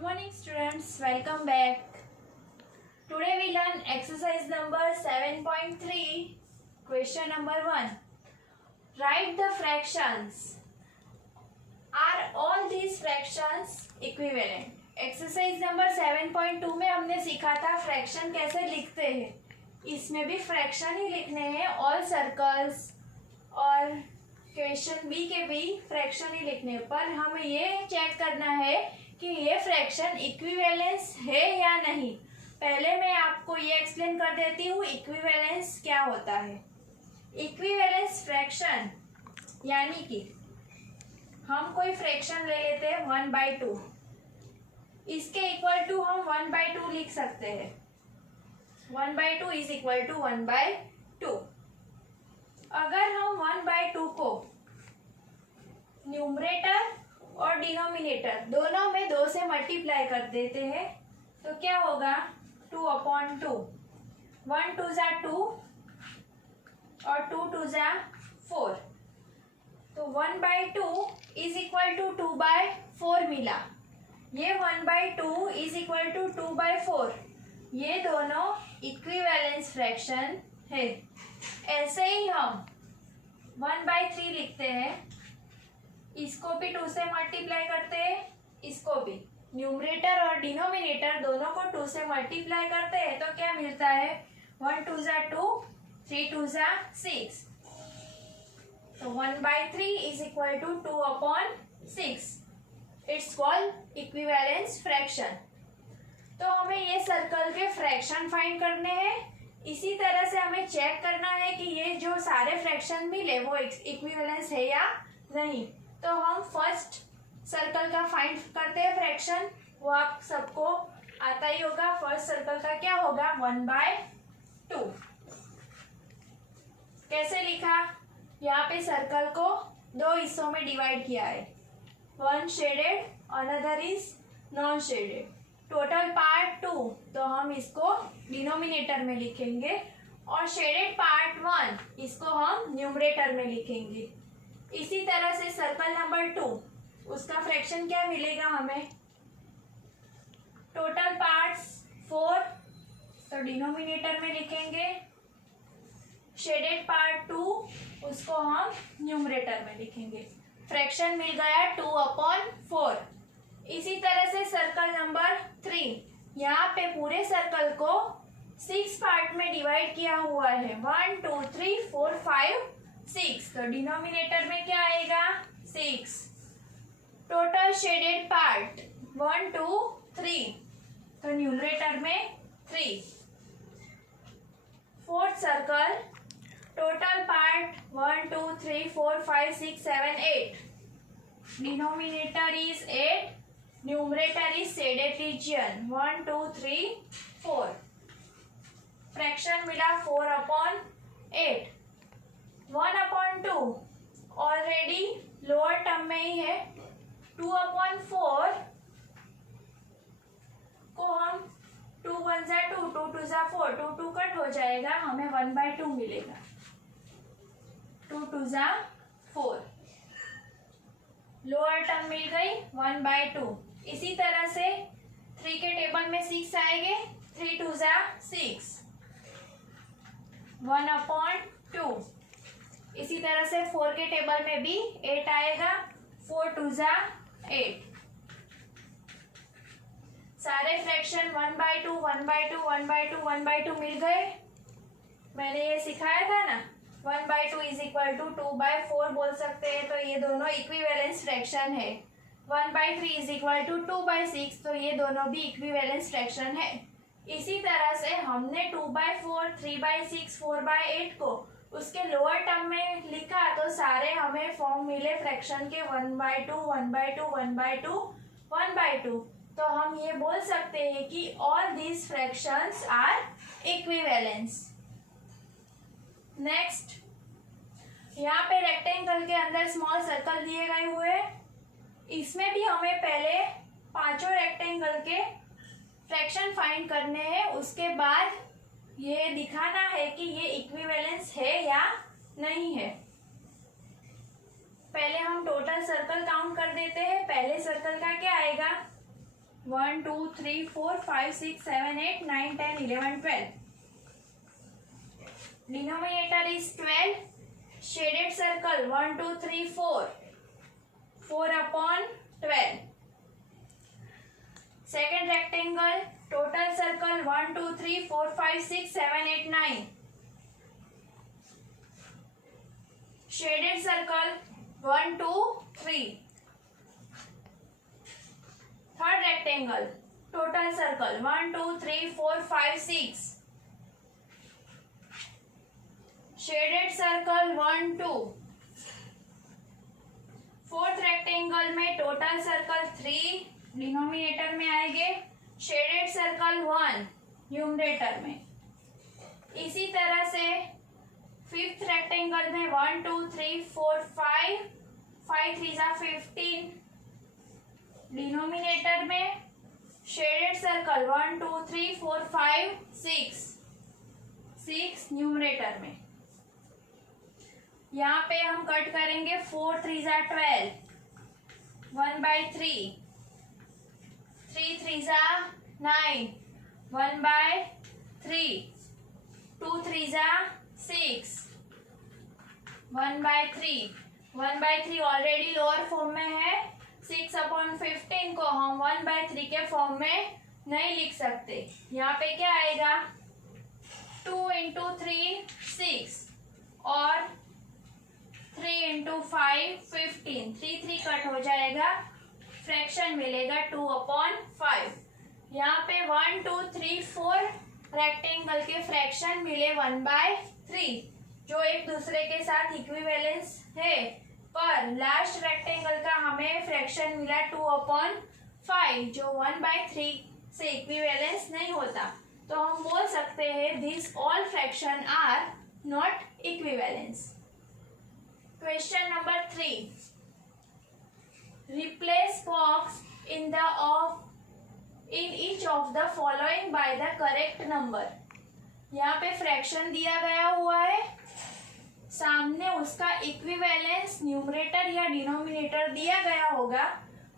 Good morning students, welcome back. Today we learn exercise number 7.3, question number 1. Write the fractions. Are all these fractions equivalent? Exercise number 7.2 में हमने सीखा था fraction कैसे लिखते हैं. इसमें भी फ्रैक्शन ही लिखने हैं, ऑल सर्कल्स और क्वेश्चन बी के भी फ्रैक्शन ही लिखने हैं. पर हमें ये चेक करना है कि ये फ्रैक्शन इक्विवेलेंस है या नहीं. पहले मैं आपको ये एक्सप्लेन कर देती हूँ इक्विवेलेंस क्या होता है. इक्विवेलेंस फ्रैक्शन यानी कि हम कोई फ्रैक्शन ले लेते हैं 1/2, इसके इक्वल टू हम 1/2 लिख सकते हैं. 1/2 इज इक्वल टू 1/2. अगर हम 1/2 को न्यूमरेटर और डिनोमिनेटर दोनों में 2 से मल्टीप्लाई कर देते हैं तो क्या होगा 2/2. 1 2 जा 2 और 2 2 जा 4. तो 1/2 इज इक्वल टू 2/4 मिला. ये 1/2 इज इक्वल टू 2/4. ये दोनों इक्विवेलेंस फ्रैक्शन है. ऐसे ही हम 1/3 लिखते हैं, इसको भी 2 से मल्टीप्लाई करते हैं, इसको भी न्यूमरेटर और डिनोमिनेटर दोनों को 2 से मल्टीप्लाई करते हैं तो क्या मिलता है 1 2 जा 2, 3 2 जा 6. तो 1/3 is equal to 2/6. It's called equivalence fraction. तो हमें ये सर्कल के फ्रैक्शन फाइंड करने हैं. इसी तरह से हमें चेक करना है कि ये जो सारे फ्रैक्शन मिले वो इक्विवेलेंस है या नहीं. तो हम फर्स्ट सर्कल का फाइंड करते हैं फ्रैक्शन. वो आप सबको आता ही होगा. फर्स्ट सर्कल का क्या होगा 1/2. कैसे लिखा, यहाँ पे सर्कल को 2 हिस्सों में डिवाइड किया है. One shaded, another is non shaded. Total part 2, तो हम इसको डिनोमिनेटर में लिखेंगे और शेडेड पार्ट 1 इसको हम न्यूमरेटर में लिखेंगे. इसी तरह से सर्कल नंबर 2 उसका फ्रैक्शन क्या मिलेगा हमें, टोटल पार्ट्स 4 तो डिनोमिनेटर में लिखेंगे. शेडेड पार्ट 2 उसको हम न्यूमरेटर में लिखेंगे. फ्रैक्शन मिल गया 2/4. इसी तरह से सर्कल नंबर 3, यहाँ पे पूरे सर्कल को 6 पार्ट में डिवाइड किया हुआ है. 1 2 3 4 5 6. तो डिनोमिनेटर में क्या आएगा 6. टोटल शेडेड पार्ट 1 2 3 तो न्यूमरेटर में 3. Fourth circle total part 1 2 3 4 5 6 7 8. Denominator is 8, numerator is shaded region 1 2 3 4. Fraction मिला 4/8. 1/2 ऑलरेडी लोअर टर्म में ही है. 2/4 को हम 2 1 जा 2, 2 2 जा 4, 2 2 कट हो जाएगा, हमें 1/2 मिलेगा. 2 2 जा 4. लोअर टर्म मिल गई 1/2. इसी तरह से 3 के टेबल में 6 आएंगे. 3 2 जा 6, 1/2. इसी तरह से 4 के टेबल में भी 8 आएगा. 4 2 जा 8. सारे फ्रैक्शन 1/2 1/2 1/2 1/2 मिल गए. मैंने ये सिखाया था ना 1/2 इज इक्वल टू 2/4 बोल सकते हैं. तो ये दोनों इक्विवेलेंस फ्रैक्शन है. 1/3 इज इक्वल टू 2/6. तो ये दोनों भी इक्विवेलेंस फ्रैक्शन है. इसी तरह से हमने 2/4 3/6 4/8 को उसके लोअर टर्म में लिखा तो सारे हमें फॉर्म मिले फ्रैक्शन के 1/2 1/2 1/2 1/2. तो हम ये बोल सकते हैं कि all these fractions are equivalence. Next, यहाँ पे रेक्टेंगल के अंदर स्मॉल सर्कल दिए गए हुए. इसमें भी हमें पहले 5 रेक्टेंगल के फ्रैक्शन फाइंड करने हैं. उसके बाद ये दिखाना है कि ये इक्विवेलेंस है या नहीं है. पहले हम टोटल सर्कल काउंट कर देते हैं. पहले सर्कल का क्या आएगा 1 2 3 4 5 6 7 8 9 10 11 12. Denominator is 12. Shaded circle 1 2 3 4. 4 upon 12. Second rectangle, total circle 1 2 3 4 5 6 7 8 9. Shaded circle 1 2 3. Third rectangle, total circle 1 2 3 4 5 6. Shaded circle 1 2. Fourth rectangle में टोटल सर्कल 3 डिनोमिनेटर में आएंगे, शेडेड सर्कल 1 न्यूमरेटर में। इसी तरह से फिफ्थ रेक्टेंगल में 1 2 3 4 5 5 3 जा 15 डिनोमिनेटर में, शेडेड सर्कल 1 2 3 4 5 6 6 न्यूमरेटर में। यहाँ पे हम कट करेंगे 4 3 जा 12 1/3 3 3 जा 9 1/3 2 3 जा 6 1/3 1/3 ऑलरेडी लोअर फॉर्म में है। 6/15 को हम 1/3 के फॉर्म में नहीं लिख सकते। यहाँ पे क्या आएगा 2 × 3 6 और 3 × 5 15 3 3 कट हो जाएगा, फ्रैक्शन मिलेगा 2/5। यहाँ पे 1 2 3 4 रेक्टेंगल के फ्रैक्शन मिले 1/3 जो एक दूसरे के साथ इक्विवेलेंस है, पर लास्ट रेक्टेंगल का हमें फ्रैक्शन मिला 2/5 जो 1/3 से इक्विवेलेंस नहीं होता। तो हम बोल सकते हैं this all fraction are not equivalence. Question number 3. Replace box in each of the following by the correct number. यहाँ पे फ्रैक्शन दिया गया हुआ है, सामने उसका इक्विवेलेंस न्यूमरेटर या डिनोमिनेटर दिया गया होगा।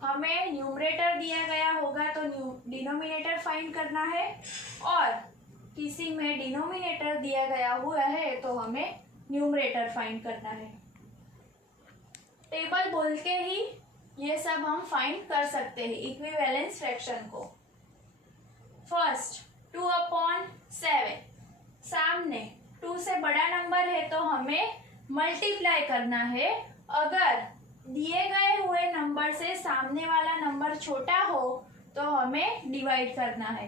हमें न्यूमरेटर दिया गया होगा तो डिनोमिनेटर फाइंड करना है, और किसी में डिनोमिनेटर दिया गया हुआ है तो हमें न्यूमरेटर फाइंड करना है। टेबल बोल के ही ये सब हम फाइंड कर सकते हैं इक्विवेलेंस फ्रैक्शन को। फर्स्ट 2/7, सामने 2 से बड़ा नंबर है तो हमें मल्टीप्लाई करना है। अगर दिए गए हुए नंबर से सामने वाला नंबर छोटा हो तो हमें डिवाइड करना है।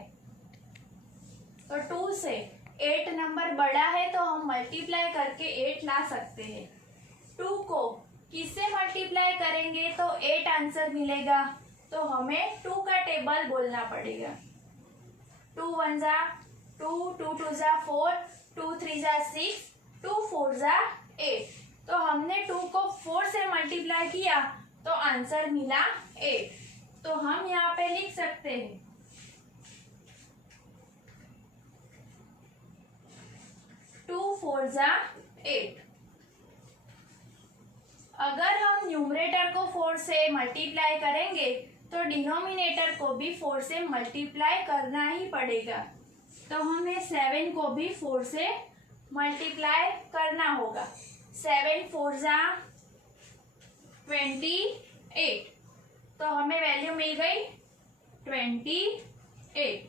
तो 2 से 8 नंबर बड़ा है तो हम मल्टीप्लाई करके 8 ला सकते हैं। 2 को किससे मल्टीप्लाई करेंगे तो 8 आंसर मिलेगा, तो हमें 2 का टेबल बोलना पड़ेगा। 2 1 जा 2 2 2 जा 4 2 3 जा 6 2 4 जा 8। तो हमने 2 को 4 से मल्टीप्लाई किया तो आंसर मिला 8। तो हम यहाँ पे लिख सकते हैं 2 4 जा 8। अगर हम न्यूमरेटर को 4 से मल्टीप्लाई करेंगे तो डिनोमिनेटर को भी 4 से मल्टीप्लाई करना ही पड़ेगा। तो हमें 7 को भी 4 से मल्टीप्लाई करना होगा। 7 4 जा 28, तो हमें वैल्यू मिल गई 28।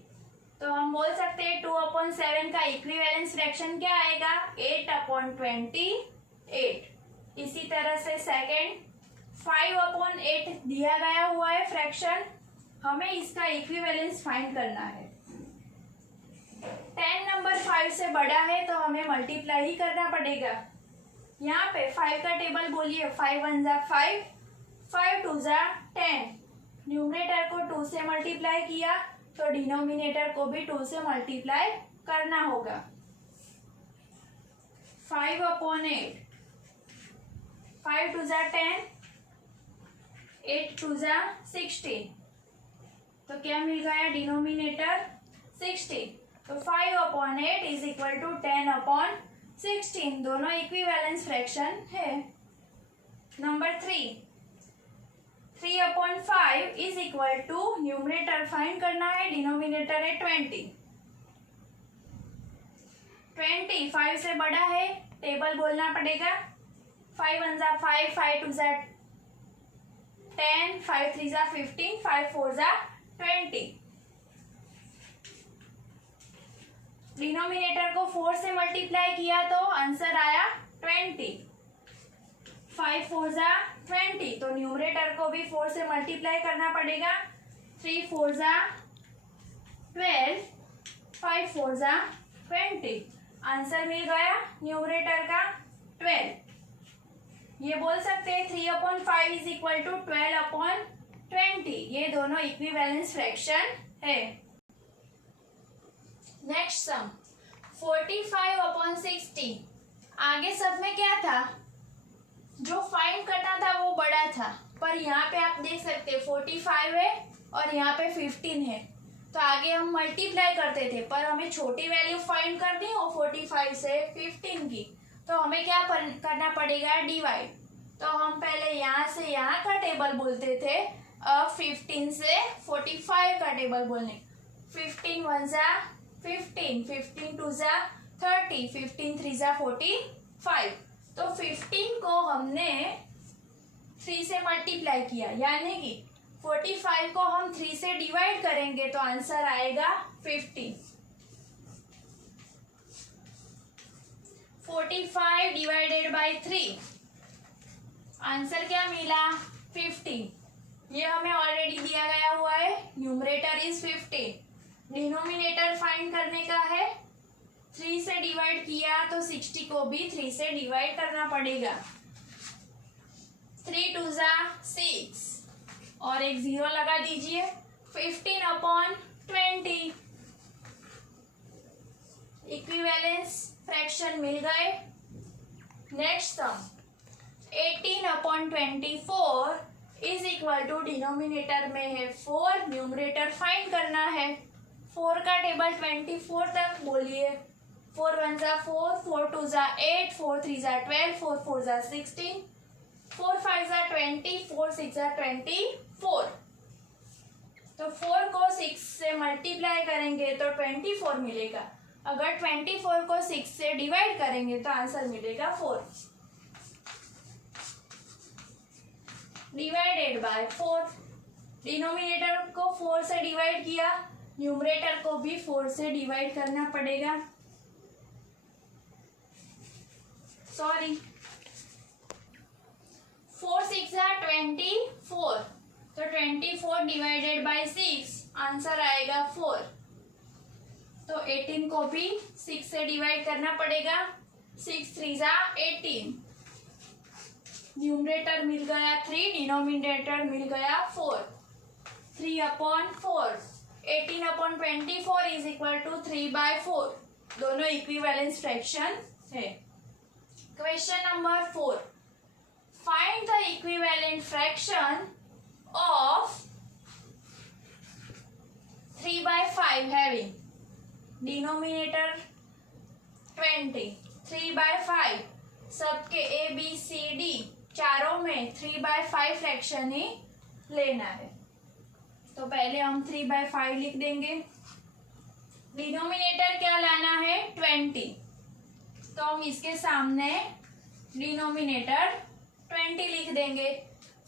तो हम बोल सकते हैं 2/7 का इक्विवेलेंस फ्रैक्शन क्या आएगा 8/28। इसी तरह से सेकेंड 5/8 दिया गया हुआ है फ्रैक्शन, हमें इसका इक्विवेलेंस फाइंड करना है। 10 नंबर 5 से बड़ा है तो हमें मल्टीप्लाई ही करना पड़ेगा। यहाँ पे 5 का टेबल बोलिए 5 1 जा 5 5 2 जा 10। न्यूमरेटर को 2 से मल्टीप्लाई किया तो डिनोमिनेटर को भी 2 से मल्टीप्लाई करना होगा। 5/8 5 2 जा 10 8 2 जा 16, तो क्या मिल गया डिनोमिनेटर 16। तो 5/8 इज इक्वल टू 10/16, दोनों इक्विवेलेंस फ्रैक्शन है। Number 3 3/5 is equal to, numerator find करना है, डिनोमिनेटर है 20। 20 5 से बड़ा है, टेबल बोलना पड़ेगा। 5 1 जा 5, 5 2 जा 10, 5 3 जा 15, 5 4 जा 20। डिनोमिनेटर को 4 से मल्टीप्लाई किया तो आंसर आया 20। 5 4 जा 20, तो न्यूमरेटर को भी 4 से मल्टीप्लाई करना पड़ेगा। 3 4 जा 12, 5 4 जा 20, आंसर मिल गया न्यूमरेटर का 12। ये बोल सकते हैं 3/5 इज इक्वल टू 12/20, ये दोनों इक्विवेलेंस फ्रैक्शन है। Next sum 45/60। आगे सब में क्या था, जो फाइंड करना था वो बड़ा था, पर यहाँ पे आप देख सकते हैं 45 है और यहाँ पे 15 है, तो आगे हम मल्टीप्लाई करते थे, पर हमें छोटी वैल्यू फाइंड करनी हो 45 से 15 की, तो हमें क्या करना पड़ेगा, डिवाइड। तो हम पहले यहाँ से यहाँ का टेबल बोलते थे, अब 15 से 45 का टेबल बोलने। 15 1 जा 15, 15 2 जा 30, 15 3 जा 45। तो 15 को हमने 3 से मल्टीप्लाई किया, यानी कि 45 को हम 3 से डिवाइड करेंगे तो आंसर आएगा 15। 45 डिवाइडेड बाय 3, आंसर क्या मिला, 15। ये हमें ऑलरेडी दिया गया हुआ है, न्यूमरेटर इज 15। डिनोमिनेटर फाइंड करने का है, 3 से डिवाइड किया तो 60 को भी 3 से डिवाइड करना पड़ेगा। 3 2 जा 6 और एक 0 लगा दीजिए। 15/20, इक्विवेलेंस फ्रैक्शन मिल गए। Next sum 18/24 is equal to, denominator में है 4, न्यूमरेटर फाइंड करना है। 4 का टेबल 24 तक बोलिए। 4 1 जा 4, 4 2 जा 8, 4 3 जा 12, 4 4 जा 16, 4 5 जा 20, 4 6 जा 24। तो 4 को 6 से मल्टीप्लाई करेंगे तो 24 मिलेगा। अगर 24 को 6 से डिवाइड करेंगे तो आंसर मिलेगा 4। डिवाइडेड बाय 4, डिनोमिनेटर को 4 से डिवाइड किया, न्यूमरेटर को भी 4 से डिवाइड करना पड़ेगा। सॉरी, 4 6 जा 24, तो 24 डिवाइडेड बाय 6, आंसर आएगा 4। तो 18 को भी 6 से डिवाइड करना पड़ेगा। 6 3 जा 18, न्यूमरेटर मिल गया 3, डिनोमिनेटर मिल गया 4। 3/4, 18/24 इज इक्वल टू 3/4, दोनों इक्विवेलेंस फ्रैक्शन है। Question number 4, find the equivalent fraction of 3/5 having denominator 20। 3/5 सबके ए बी सी डी चारों में 3/5 फ्रैक्शन ही लेना है। तो पहले हम 3/5 लिख देंगे। डिनोमिनेटर क्या लाना है, 20, तो हम इसके सामने डिनोमिनेटर 20 लिख देंगे।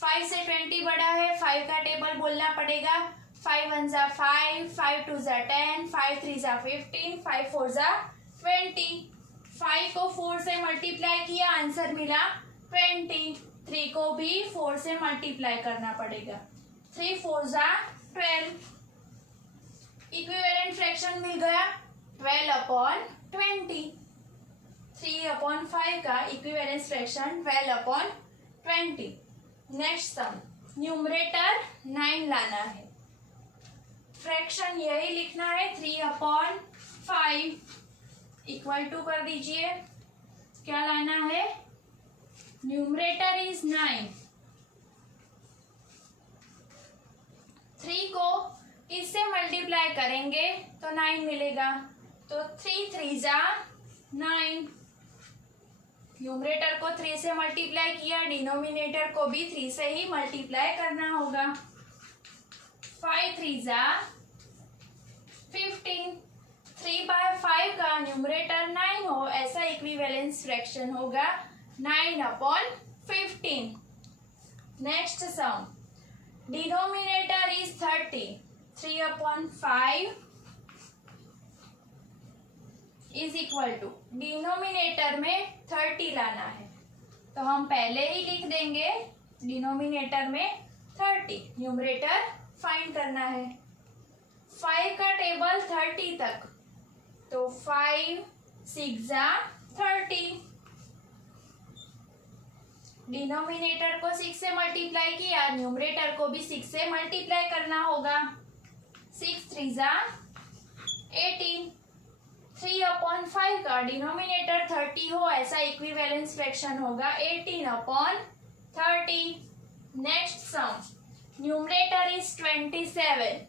5 से 20 बड़ा है, 5 का टेबल बोलना पड़ेगा। 5 1 जा 5, 5 2 जा 10, 5 3 जा 15, 5 4 जा 20। 5 को 4 से मल्टीप्लाई किया, आंसर मिला 20। 3 को भी 4 से मल्टीप्लाई करना पड़ेगा। 3 4 जा 12, इक्विवेलेंट फ्रैक्शन मिल गया 12/20। 3/5 का equivalence fraction 12/20। Next sum, numerator 9 लाना है, फ्रैक्शन यही लिखना है 3/5 इक्वल टू कर दीजिए। क्या लाना है, न्यूमरेटर इज 9। 3 को किससे मल्टीप्लाई करेंगे तो 9 मिलेगा, तो 3 3 जा 9। न्यूमरेटर को 3 से मल्टीप्लाई किया, डिनोमिनेटर को भी 3 से ही मल्टीप्लाई करना होगा। 5 3 जा 15। 3/5 का न्यूमरेटर 9 हो ऐसा इक्विवेलेंस फ्रैक्शन होगा 9/15। Next sum, denominator is 30। 3/5 is equal to, denominator में 30 लाना है तो हम पहले ही लिख देंगे डिनोमिनेटर में 30, न्यूमरेटर फाइंड करना है। 5 का टेबल 30 तक, तो 5 6 जा 30। डिनोमिनेटर को 6 से मल्टीप्लाई किया, न्यूमरेटर को भी 6 से मल्टीप्लाई करना होगा। 6 3 जा 18। 3/5 का डिनोमिनेटर 30 हो ऐसा इक्विवेलेंस फ्रैक्शन होगा 18/30। Next sum, numerator is 27।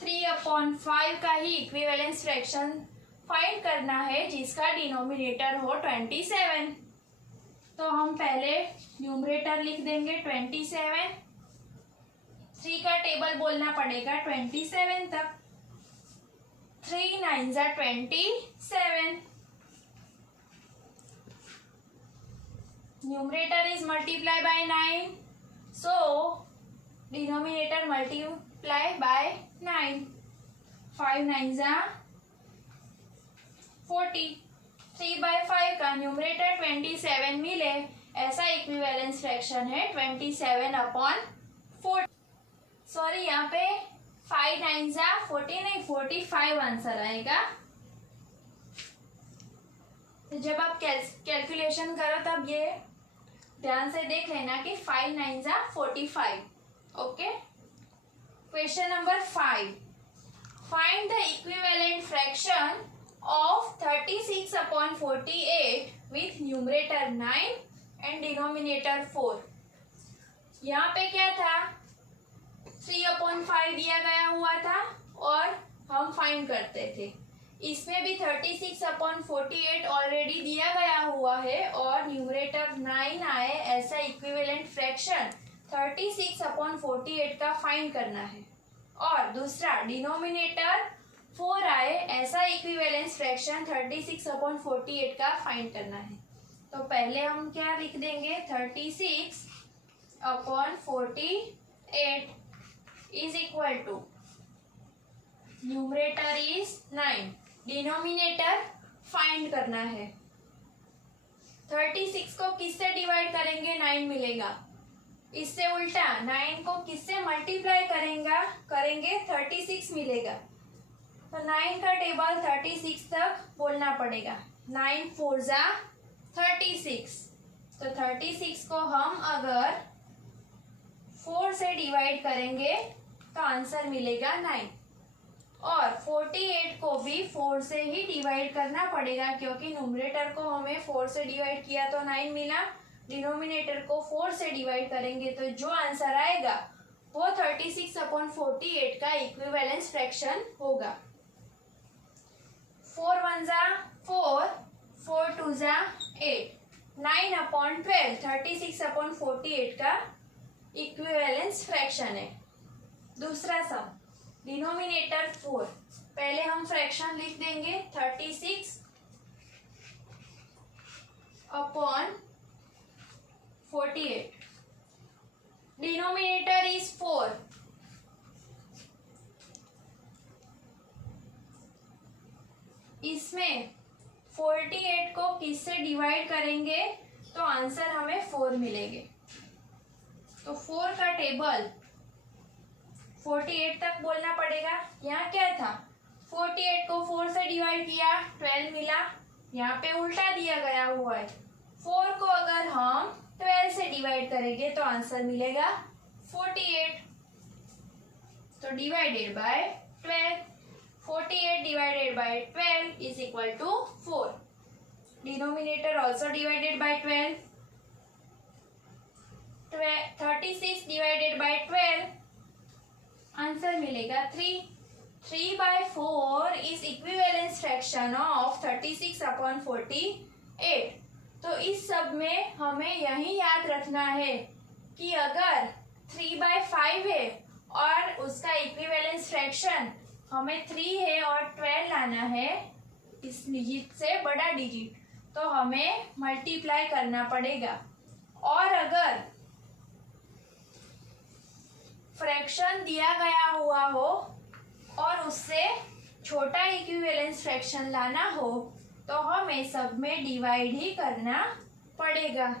3/5 का ही इक्विवेलेंस फ्रैक्शन फाइंड करना है जिसका डिनोमिनेटर हो 27। तो हम पहले न्यूमरेटर लिख देंगे 27। 3 का टेबल बोलना पड़ेगा 27 तक। 3 9 जा 27। Numerator is multiply by 9, so denominator multiply by 9। 5 9 जा 40। 3/5 का न्यूमरेटर 27 मिले ऐसा इक्विवेलेंस फ्रैक्शन है 27/40। सॉरी, यहाँ पे 5 9 जा 40 नहीं 45 आंसर आएगा। तो जब आप कैलकुलेशन करो तब ये ध्यान से देख लेना कि 5 9 जा 45। Okay. Question number 5, find the equivalent fraction of 36/48 with numerator 9 and denominator 4। यहाँ पे क्या था, 3/5 दिया गया हुआ था और हम फाइंड करते थे। इसमें भी 36/48 ऑलरेडी दिया गया हुआ है और न्यूमरेटर 9 आए ऐसा इक्विवेलेंट फ्रैक्शन 36/48 का फाइंड करना है। और दूसरा, डिनोमिनेटर 4 आए ऐसा इक्विवेलेंस फ्रैक्शन 36/48 का फाइंड करना है। तो पहले हम क्या लिख देंगे, 36/48 is equal to, numerator is 9, denominator find करना है। 36 को किससे डिवाइड करेंगे, 9 मिलेगा। इससे उल्टा 9 को किससे मल्टीप्लाई करेंगे 36 मिलेगा। तो 9 का टेबल 36 तक बोलना पड़ेगा। 9 4 जा 36। तो 36 को हम अगर 4 से डिवाइड करेंगे तो आंसर मिलेगा 9। और 48 को भी 4 से ही डिवाइड करना पड़ेगा क्योंकि न्यूमरेटर को हमें 4 से डिवाइड किया तो 9 मिला, डिनोमिनेटर को 4 से डिवाइड करेंगे तो जो आंसर आएगा वो 36/48 का इक्विवेलेंस फ्रैक्शन होगा। 4 1 जा 4, 4 2 जा 8, 9/12 36/48 का इक्विवेलेंस फ्रैक्शन है। दूसरा सम, डिनोमिनेटर 4, पहले हम फ्रैक्शन लिख देंगे 36/48। डिनोमिनेटर इज 4, इसमें 48 को किससे डिवाइड करेंगे तो आंसर हमें 4 मिलेंगे। तो 4 का टेबल 48 तक बोलना पड़ेगा। यहाँ क्या था, 48 को 4 से डिवाइड किया 12 मिला, यहाँ पे उल्टा दिया गया हुआ है। 4 को अगर हम 12 से डिवाइड करेंगे तो आंसर मिलेगा 48। तो divided by 12, 48 divided by 12 is equal to 4। Denominator also divided by 12। 36 divided by 12 answer मिलेगा 3। 3/4 इज इक्विवेलेंस फ्रैक्शन ऑफ 36/48। तो इस सब में हमें यही याद रखना है कि अगर 3/5 है और उसका इक्विवेलेंस फ्रैक्शन हमें 3 है और 12 लाना है, इस डिजिट से बड़ा डिजिट, तो हमें मल्टीप्लाई करना पड़ेगा। और अगर फ्रैक्शन दिया गया हुआ हो और उससे छोटा इक्विवेलेंस फ्रैक्शन लाना हो तो हमें सब में डिवाइड ही करना पड़ेगा।